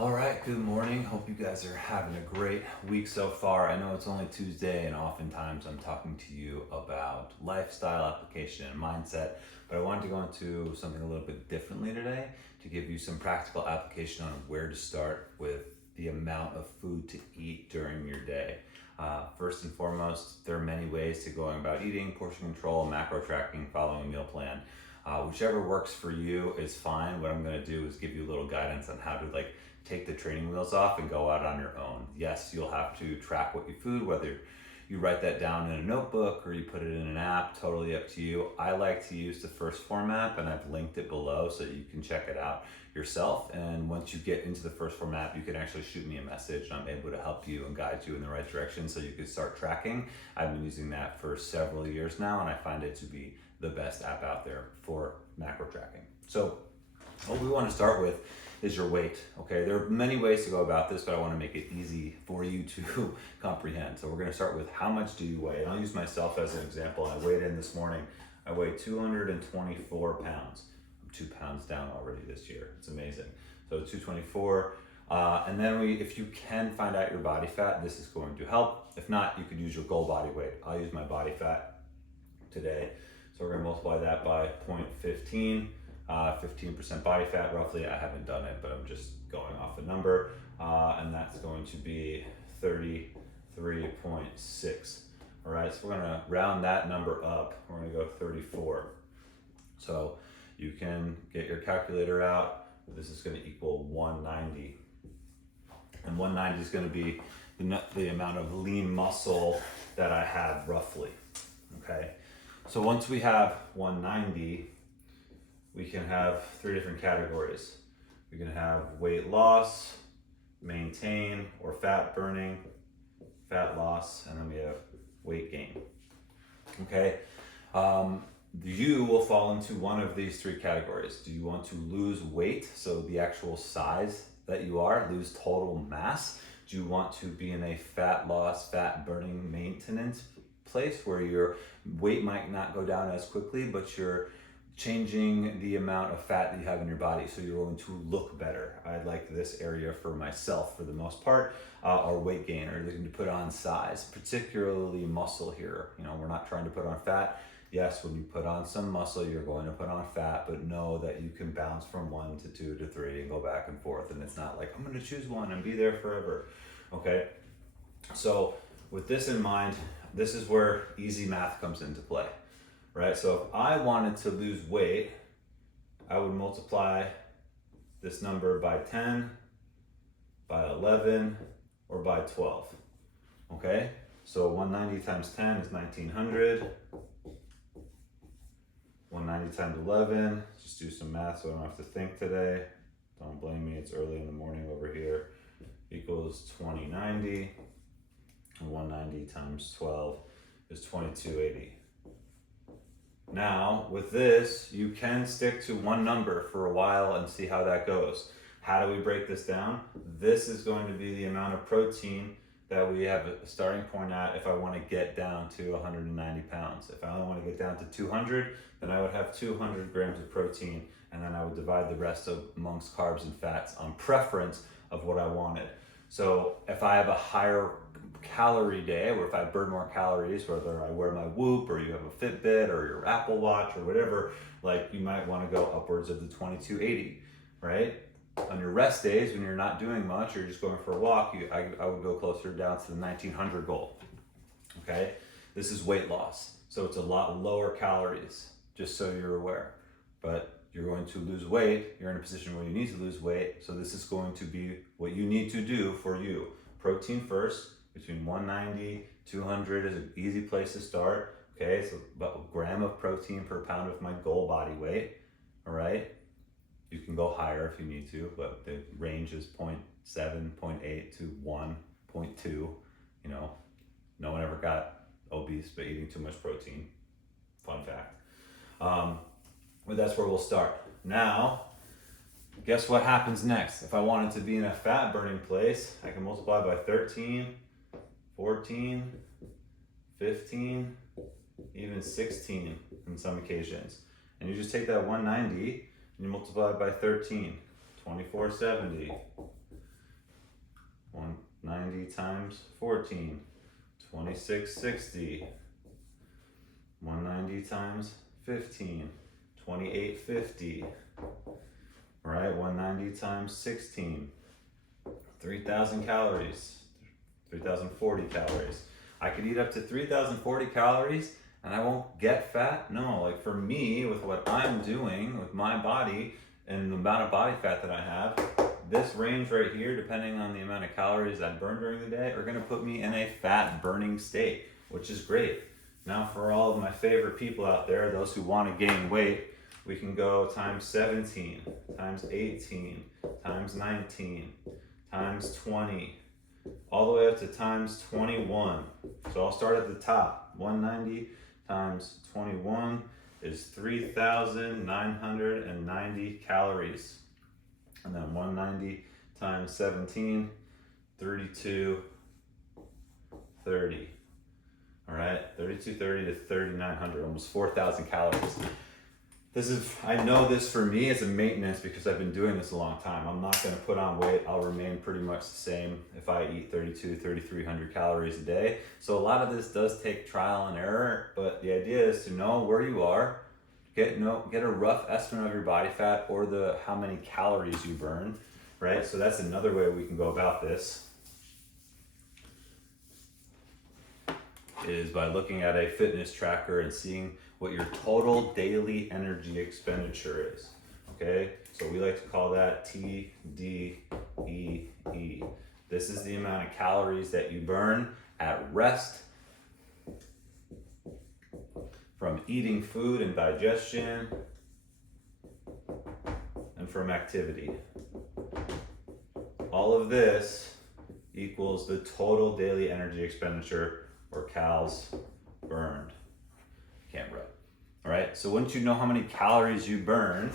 All right, good morning. Hope you guys are having a great week so far. I know it's only Tuesday, and oftentimes I'm talking to you about lifestyle application and mindset, but I wanted to go into something a little bit differently today to give you some practical application on where to start with the amount of food to eat during your day. First and foremost, there are many ways to going about eating, portion control, macro tracking, following a meal plan. Whichever works for you is fine. What I'm going to do is give you a little guidance on how to take the training wheels off and go out on your own. Yes, you'll have to track what you food, whether you write that down in a notebook or you put it in an app, totally up to you. I like to use the First Form app, and I've linked it below so that you can check it out yourself. And once you get into the First Form app, you can actually shoot me a message and I'm able to help you and guide you in the right direction so you can start tracking. I've been using that for several years now, and I find it to be the best app out there for macro tracking. So what we want to start with is your weight. Okay, there are many ways to go about this, but I want to make it easy for you to comprehend. So we're going to start with how much do you weigh? And I'll use myself as an example. I weighed in this morning. I weighed 224 pounds. I'm 2 pounds down already this year. It's amazing. So 224. And then if you can find out your body fat, this is going to help. If not, you could use your goal body weight. I'll use my body fat today. So we're going to multiply that by 0.15. 15% body fat roughly. I haven't done it, but I'm just going off a number. And that's going to be 33.6. All right, so we're gonna round that number up. We're gonna go 34. So you can get your calculator out. This is gonna equal 190. And 190 is gonna be the amount of lean muscle that I have roughly, okay? So once we have 190, we can have 3 different categories. We can have weight loss, maintain, or fat burning, fat loss, and then we have weight gain. Okay, you will fall into one of these 3 categories. Do you want to lose weight, so the actual size that you are, lose total mass? Do you want to be in a fat loss, fat burning maintenance place where your weight might not go down as quickly, but you're changing the amount of fat that you have in your body, so you're going to look better? I like this area for myself for the most part, or weight gain, or looking to put on size, particularly muscle here. You know, we're not trying to put on fat. Yes, when you put on some muscle, you're going to put on fat, but know that you can bounce from 1 to 2 to 3 and go back and forth. And it's not like, I'm going to choose one and be there forever. Okay. So with this in mind, this is where easy math comes into play. Right, so if I wanted to lose weight, I would multiply this number by 10, by 11, or by 12. Okay, so 190 times 10 is 1900. 190 times 11, just do some math so I don't have to think today. Don't blame me, it's early in the morning over here. Equals 2090. And 190 times 12 is 2280. Now, with this, you can stick to one number for a while and see how that goes. How do we break this down? This is going to be the amount of protein that we have a starting point at if I want to get down to 190 pounds. If I only want to get down to 200, then I would have 200 grams of protein, and then I would divide the rest amongst carbs and fats on preference of what I wanted. So if I have a higher calorie day, or if I burn more calories, whether I wear my Whoop or you have a Fitbit or your Apple Watch or whatever, like you might want to go upwards of the 2280, right? On your rest days, when you're not doing much, or you're just going for a walk, I would go closer down to the 1900 goal. Okay, this is weight loss, so it's a lot lower calories, just so you're aware. But you're going to lose weight, you're in a position where you need to lose weight, so this is going to be what you need to do for you. Protein first, between 190, 200 is an easy place to start. Okay, so about a gram of protein per pound of my goal body weight. All right, you can go higher if you need to, but the range is 0.7, 0.8 to 1.2. You know, no one ever got obese by eating too much protein. Fun fact. But that's where we'll start. Now, guess what happens next? If I wanted to be in a fat burning place, I can multiply by 13, 14, 15, even 16 in some occasions. And you just take that 190 and you multiply it by 13, 2470. 190 times 14, 2660. 190 times 15, 2850. All right, 190 times 16, 3,000 calories, 3,040 calories. I could eat up to 3,040 calories and I won't get fat? No, like for me, with what I'm doing with my body and the amount of body fat that I have, this range right here, depending on the amount of calories I burn during the day, are gonna put me in a fat burning state, which is great. Now for all of my favorite people out there, those who wanna gain weight, we can go times 17, times 18, times 19, times 20, all the way up to times 21. So I'll start at the top. 190 times 21 is 3,990 calories. And then 190 times 17, 3230. All right, 3230 to 3,900, almost 4,000 calories. I know this for me is a maintenance because I've been doing this a long time. I'm not gonna put on weight. I'll remain pretty much the same if I eat 3,300 calories a day. So a lot of this does take trial and error, but the idea is to know where you are, get a rough estimate of your body fat or how many calories you burn, right? So that's another way we can go about this, is by looking at a fitness tracker and seeing what your total daily energy expenditure is, okay? So we like to call that TDEE. This is the amount of calories that you burn at rest from eating food and digestion and from activity. All of this equals the total daily energy expenditure or calories burned. Camera. All right, so once you know how many calories you burn,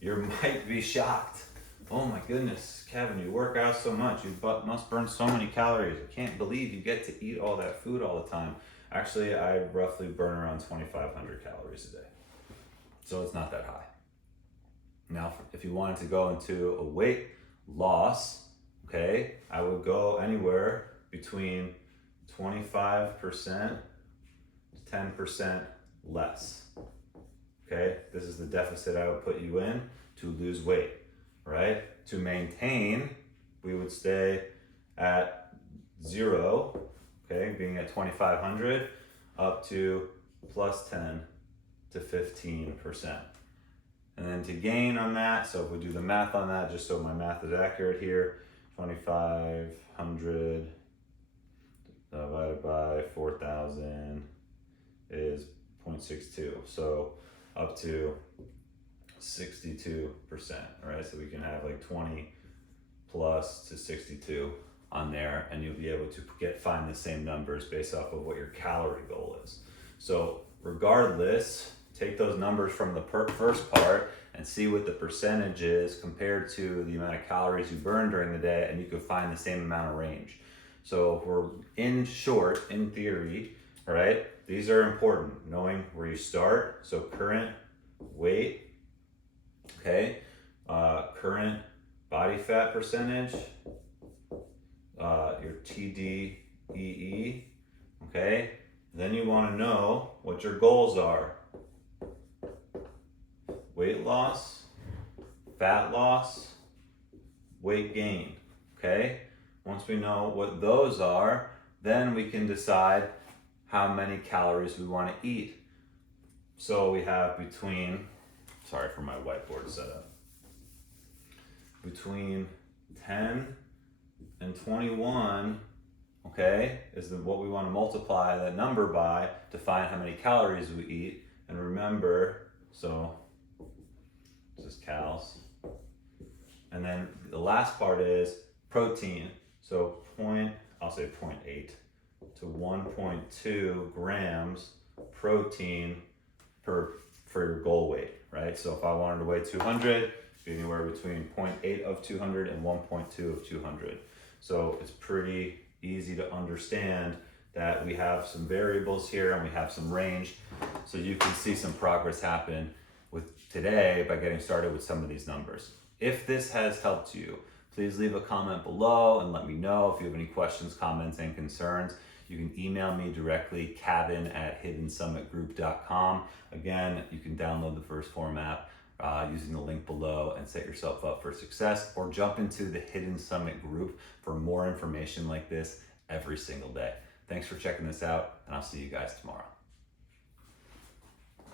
you might be shocked. Oh my goodness, Kevin, you work out so much, you must burn so many calories. I can't believe you get to eat all that food all the time. Actually, I roughly burn around 2,500 calories a day. So it's not that high. Now, if you wanted to go into a weight loss, okay, I would go anywhere between 25% to 10% less. Okay, this is the deficit I would put you in to lose weight, right? To maintain, we would stay at 0, okay, being at 2,500 up to plus 10 to 15%. And then to gain on that, so if we do the math on that, just so my math is accurate here, 2,500 divided by 4,000 is 0.62. So up to 62%, right? So we can have like 20 plus to 62 on there, and you'll be able to find the same numbers based off of what your calorie goal is. So regardless, take those numbers from the first part and see what the percentage is compared to the amount of calories you burn during the day, and you can find the same amount of range. So if we're in theory, all right, these are important, knowing where you start. So current weight, okay, current body fat percentage, your TDEE, okay? Then you want to know what your goals are. Weight loss, fat loss, weight gain, okay? Once we know what those are, then we can decide how many calories we want to eat. So we have sorry for my whiteboard setup, between 10 and 21, okay, is what we want to multiply that number by to find how many calories we eat. And remember, so this is calories. And then the last part is protein. So I'll say 0.8 to 1.2 grams protein for your goal weight, right? So if I wanted to weigh 200, it'd be anywhere between 0.8 of 200 and 1.2 of 200. So it's pretty easy to understand that we have some variables here and we have some range. So you can see some progress happen with today by getting started with some of these numbers. If this has helped you, please leave a comment below and let me know if you have any questions, comments, and concerns. You can email me directly, cavan@hiddensummitgroup.com. Again, you can download the First Form app using the link below and set yourself up for success, or jump into the Hidden Summit group for more information like this every single day. Thanks for checking this out, and I'll see you guys tomorrow.